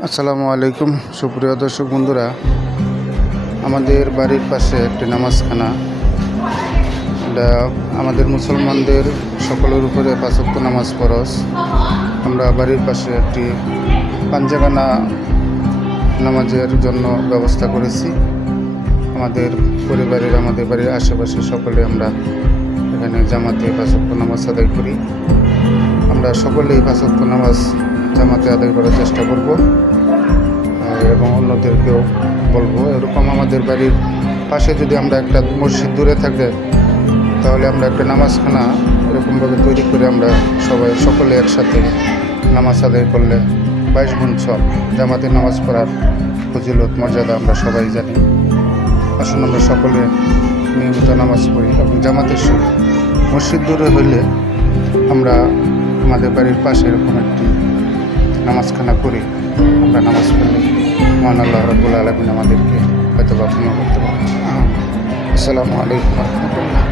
আসসালামু আলাইকুম সুপ্রিয় দর্শক বন্ধুরা, আমাদের বাড়ির পাশে একটি নামাজখানা। এটা আমাদের মুসলমানদের সকলের উপরে 5 ওয়াক্ত নামাজ ফরজ। আমরা বাড়ির পাশে একটি পাঞ্জাখানা নামাজের জন্য ব্যবস্থা করেছি। আমাদের বাড়ির আশেপাশে সকলে আমরা এখানে জামাতে 5 ওয়াক্ত নামাজ আদায় করি। আমরা সকলেই 5 ওয়াক্ত নামাজ জামাতে আদায় করার চেষ্টা করব এবং অন্যদেরকেও বলবো। এরকম আমাদের বাড়ির পাশে যদি আমরা একটা মসজিদ দূরে থাকে, তাহলে আমরা একটা নামাজখানা এরকমভাবে তৈরি করে আমরা সকলে একসাথে নামাজ আদায় করলে 22 গুণ সব। জামাতে নামাজ পড়ার ফজিলত মর্যাদা আমরা সবাই জানি। আসুন আমরা সকলে নিয়মিত নামাজ পড়ি এবং জামাতের সঙ্গে মসজিদ দূরে হইলে আমরা আমাদের বাড়ির পাশে এরকম একটি নামাজখানা করি। আমরা নামাজ পড়লে মহান আল্লাহ রাব্বুল আলামিন আমাদেরকে হয়তো বা ক্ষমা করতে পারেন। আসসালামু আলাইকুম ওয়া রাহমাতুল্লাহ।